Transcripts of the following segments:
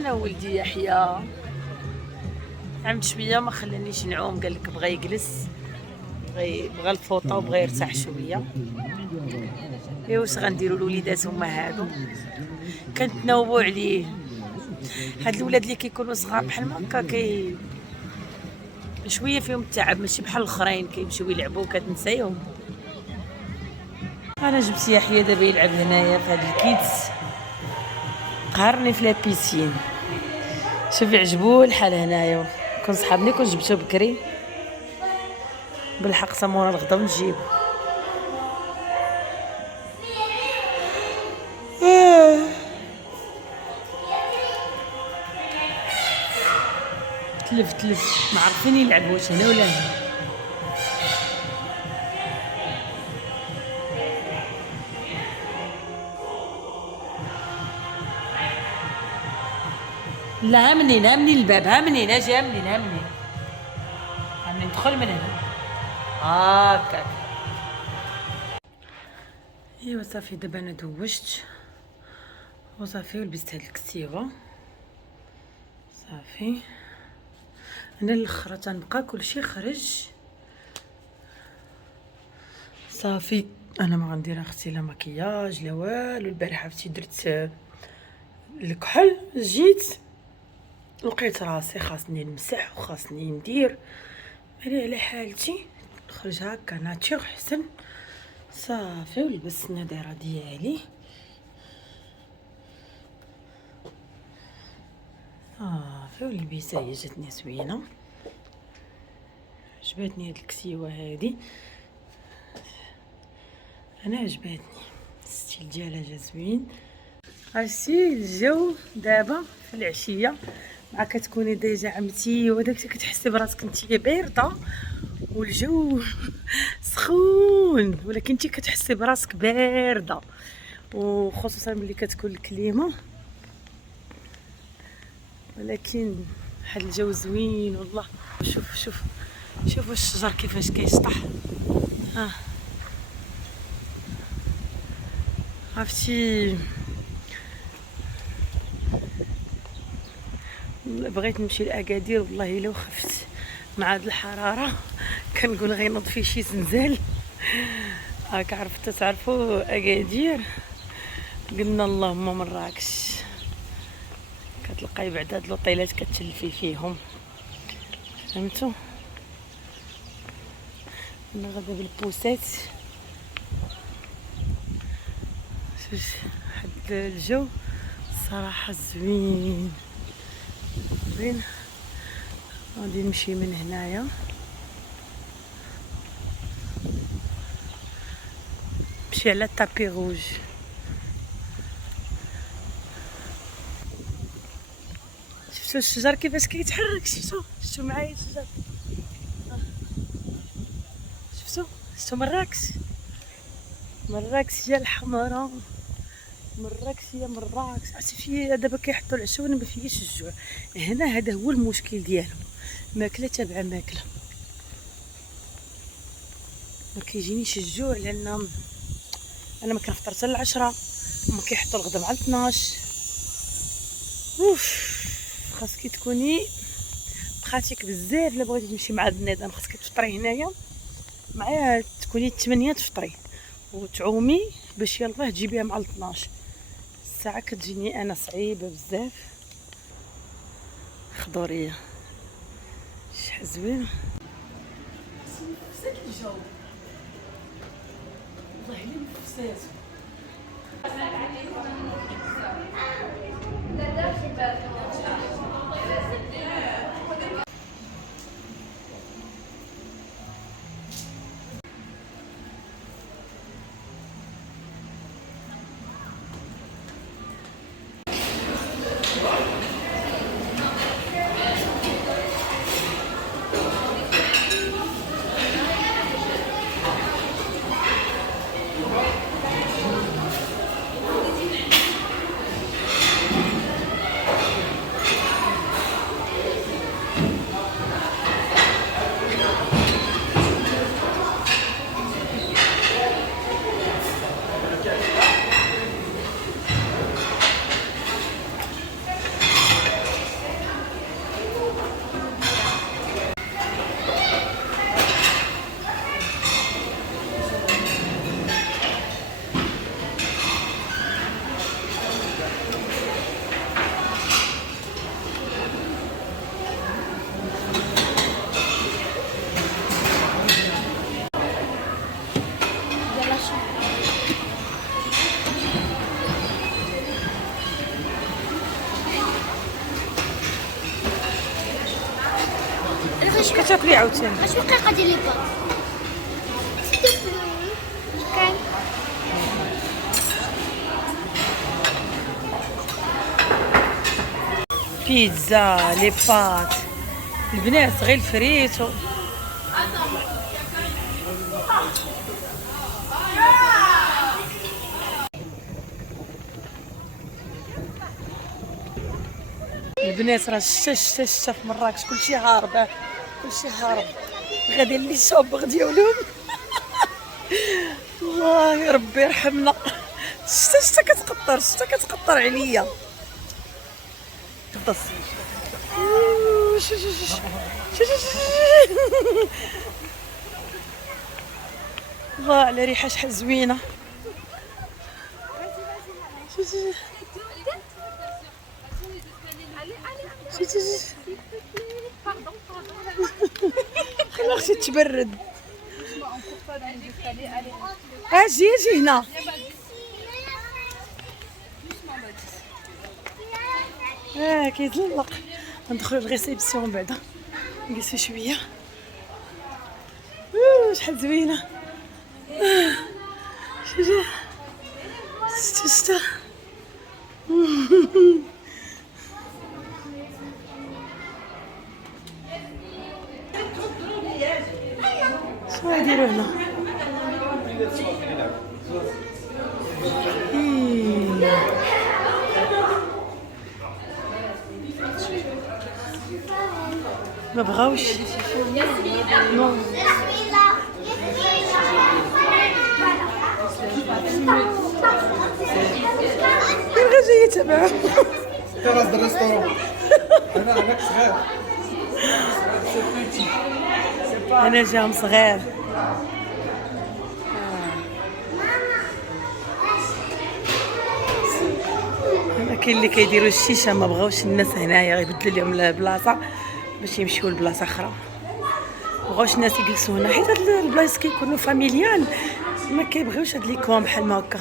انا ولدي يحيى عمت شويه ما خلانيش نعوم، قال لك بغى يجلس، بغى الفوطه وبغى يرتاح شويه. ايوا واش غنديروا الوليدات هما هادو، كنتناوبوا عليه. هاد الولاد اللي كيكونوا صغار بحال هكا شويه فيهم التعب، ماشي بحال الاخرين كيمشيو يلعبوا كتنسايهم. انا جبت يحيى دابا يلعب هنايا في هاد الكيتس، قهرني في لابيسين. شوف يعجبو الحال هنايا، كون صحابني كون جبتو بكري بالحق سمونا الغدا ونجيبو. تلف ما عارفين يلعبوا واش هنا ولا هنا. لا منين الباب، ها منين اجي، ها منين ندخل من هنا هاكاك. ايوا صافي دابا انا دوشت وصافي ولبست هاد الكتيبه صافي. انا الاخر تنبقى كلشي خرج صافي. انا ما غندير اختي لا مكياج لا والو. البارحه عرفتي درت الكحل، جيت لقيت راسي خاصني نمسح وخاصني ندير مالي على حالتي، نخرج هكا ناتشور حسن صافي. ولبست النضاره ديالي صافي، واللبسه هي جاتني زوينه، عجبتني هاد الكسيوه هادي، انا عجبتني الستيل ديالها جا زوين. عرفتي الجو دابا في العشيه مع كتكوني ديجا عمتي وداك كتحسي براسك نتيا بارده والجو سخون، ولكن انت كتحسي براسك بارده، وخصوصا ملي كتكون الكليمه. ولكن هاد الجو زوين والله. شوفوا الشجر كيفاش كيسطح. عرفتي بغيت نمشي لاكادير والله الا خفت مع هاد الحراره، كنقول غينوض فيه شي زنزال. هاك عرفتوا تعرفوا اكادير، قلنا اللهم مراكش كتلقاي بعد هاد لوطيلات كتلفي فيهم، فهمتوا. انا غادا بالبوسات. هاد الجو صراحه زوين زوين. غادي نمشي من هنايا نمشي على التابي روج. شفتوا الشجر كيفاش كيتحرك؟ شفتوا معايا الشجر؟ شفتوا مراكش هي الحمراء، مراكش هي مراكش. عرفتي في دابا كيحطوا العشاء وانا ما فياش الجوع. هنا هذا هو المشكل ديالهم، ماكله تابعه ماكله، ما كيجينيش الجوع لان انا ما كنفطر حتى ل10، هما كيحطوا الغدا مع 12. اوف، خاصك تكوني بخاتيك بزاف الا بغيتي تمشي مع النظام. خاصك تفطري هنايا معايا، تكوني 8 تفطري وتعومي باش يلاه تجيبيها مع 12 الساعه. كتجيني انا صعيبه بزاف. خضوريه شحال زوينه نفسات الجو والله الا نفسات. تاكلي عاوتاني؟ اش دقيقه ديال لي بار كاين بيتزا لي بات البنات غير الفريتو. البنات راه الشتا في مراكش كلشي هارب، كلشي هارب. غادي لي الشوبغ ديالهم الله يا ربي يرحمنا. الشتا كتقطر عليا. تبص الله على ريحه شحال زوينه. خلي اختي تبرد. اجي هنا. كيتلق. ندخلوا للريسبسيون بعدا نجلسوا شويه. شحال زوينه. شتا شنو يديروا هنا؟ ما بغاوش. نو كان جاي يتبع تراس الريستورون. انا صغير. انا جام صغير. كاين اللي كيديروا الشيشه ما بغاوش الناس هنايا يبدلوا لهم البلاصه باش يمشيو لبلاصه اخرى. ما بغاوش الناس يجلسوا هنا حيت هاد البلايص كيكونوا فاميليال ما كيبغيوش هاد لي كوام بحال ما هكا.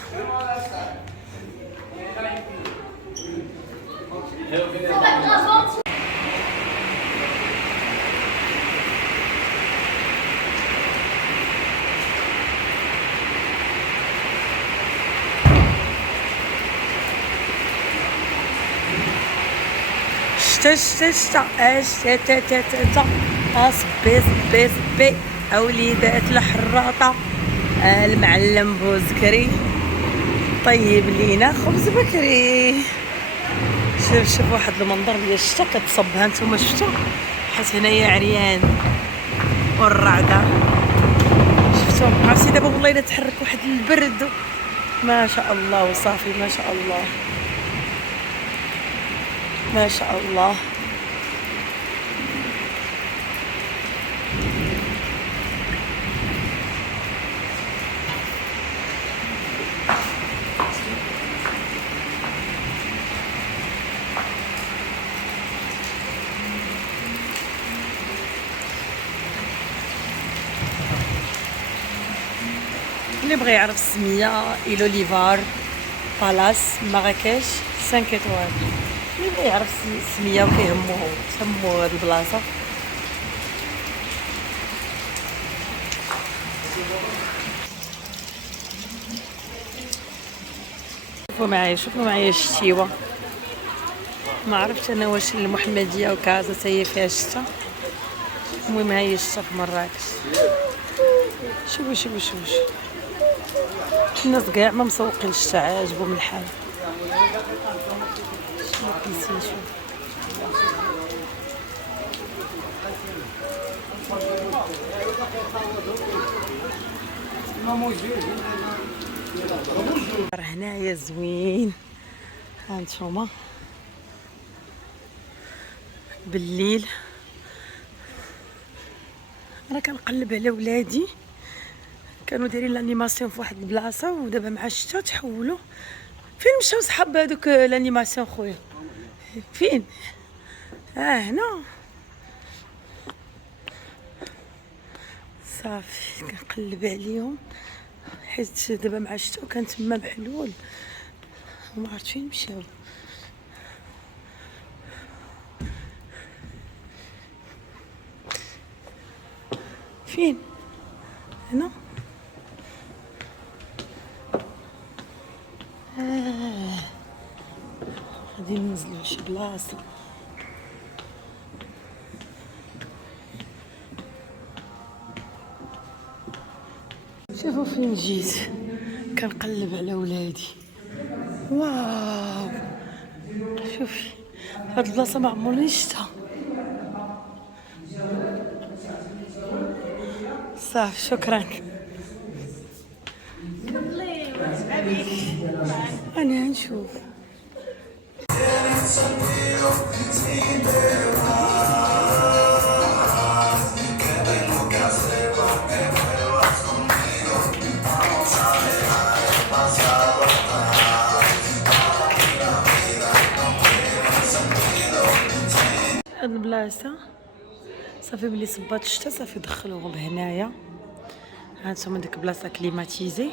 صبي وليدات الحراطه. المعلم بوزكري طيب لينا خبز بكري. شوف واحد المنظر ديال الشتا كتصب. ها نتوما شفتوا حيت هنايا عريان والرعده. شفتوا عرفتي دابا والله الا تحرك واحد البرد ما شاء الله وصافي. ما شاء الله ما شاء الله. اللي بغى يعرف السميه إيلو ليفار بالاس مراكش 5 ايطوال. اللي بغى يعرف السميه وكيهمو سمو هاد البلاصه. شوفوا معايا الشتيوه. ما عرفتش انا واش المحمديه وكازا حتى هي فيها الشتا. المهم هاي الشتا في مراكش. شوفوا الناس كاع ما مسوقين الشتا عاجبهم الحال. هنايا زوين. هانتوما بالليل انا كنقلب على ولادي كانوا دايرين لانيماسيون في واحد البلاصه ودابا مع الشتا تحولوا. فين مشاو صحاب هذوك لانيماسيون خويا؟ فين؟ هنا صافي كنقلب عليهم حيت دابا مع الشتا وكان تما محلول وما عرفت فين مشاو. فين هنا غادي ننزلو لشي بلاصه. شوفوا فين جيت كنقلب على ولادي. واو شوفي هاد البلاصه ما عمرني شفتها. صافي شكرا. انا نشوف هاد البلاصه صافي بلي صبات الشتا صافي دخلوهم هنايا. هانتوما ديك بلاصه كليماتيزي،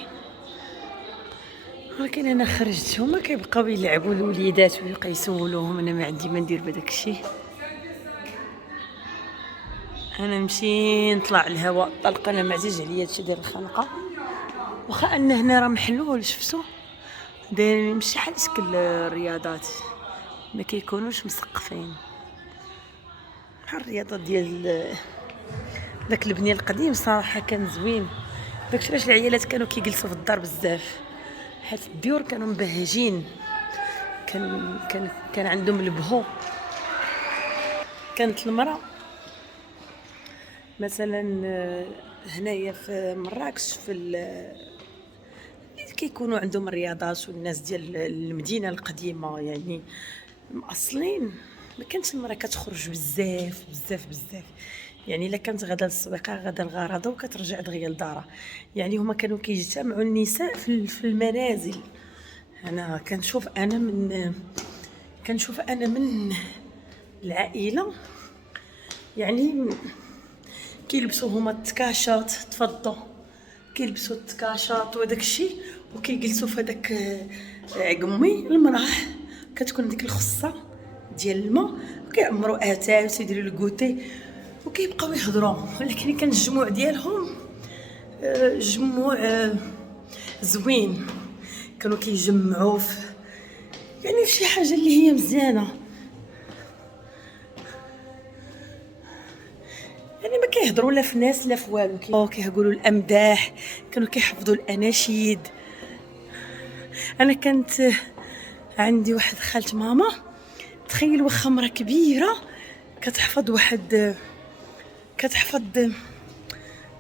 ولكن انا خرجت هما كيبقاو يلعبوا الوليدات ويبقاو يسولوهم. انا ما عندي ما ندير بهداك الشيء. انا نمشي نطلع الهواء الطلق. انا معزيز عليا هادشي ديال الخنقه، واخا ان هنا راه محلول شفتو دايرين شحال شكل الرياضات ما كيكونوش مسقفين بحال الرياضه ديال داك البنيه القديم. صراحه كان زوين داكشي علاش العيالات كانوا كيجلسوا في الدار بزاف، حيت الديور كانوا مبهجين. كان عندهم البهو. كانت المراه مثلا هنايا في مراكش كيكونوا عندهم الرياضات، والناس ديال المدينه القديمه يعني مأصلين ما كانتش المراه كتخرج بزاف بزاف بزاف. يعني الا كانت غادا للسويقه غادا لغرضها وكترجع دغيا لدارها. يعني هما كانوا كيجتمعوا النساء في المنازل. انا كنشوف انا من العائله يعني كيلبسوا هما التكاشات تفضوا كيلبسوا التكاشات وداك الشيء وكيجلسوا في هذاك عقمي. المراه كتكون ديك الخصه ديال الماء وكيعمروا اتاي ويديروا الكوتي وكيبقاو يهضروا. ولكن كان الجموع ديالهم جموع زوين. كانوا كيجمعوا يعني شي حاجه اللي هي مزيانه. يعني ما كيهضروا لا في ناس لا في والو، كيقولوا الامداح، كانوا كيحفظوا الاناشيد. انا كانت عندي واحد خالت ماما، تخيل واخا مرا كبيره كتحفظ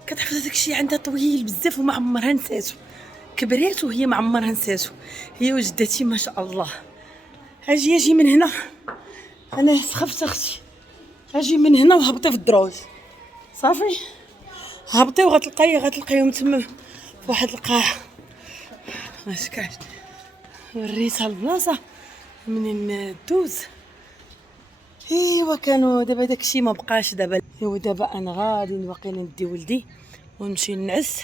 هذاك الشيء عندها طويل بزاف وما عمرها نساتو. كبرات وهي ما عمرها نساتو، هي وجدتي ما شاء الله. اجي من هنا، انا سخفت اختي. اجي من هنا وهبطي في الدروج صافي، هبطي وغتلقايهم تما في واحد القاعه. ماشكاش وريتها البلاصه منين دوز. ايوا كانوا دابا داكشي ما بقاش دابا. ايوا دابا انا غادي باقي ندي ولدي ونمشي نعس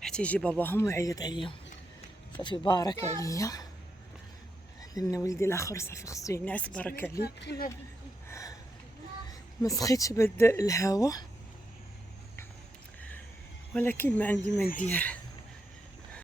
حتى يجي باباهم ويعيط عليهم. صافي بارك عليا لان ولدي الاخر صافي خصو ينعس. بارك عليه ما سخيتش بهاد الهوا، ولكن ما عندي ما ندير.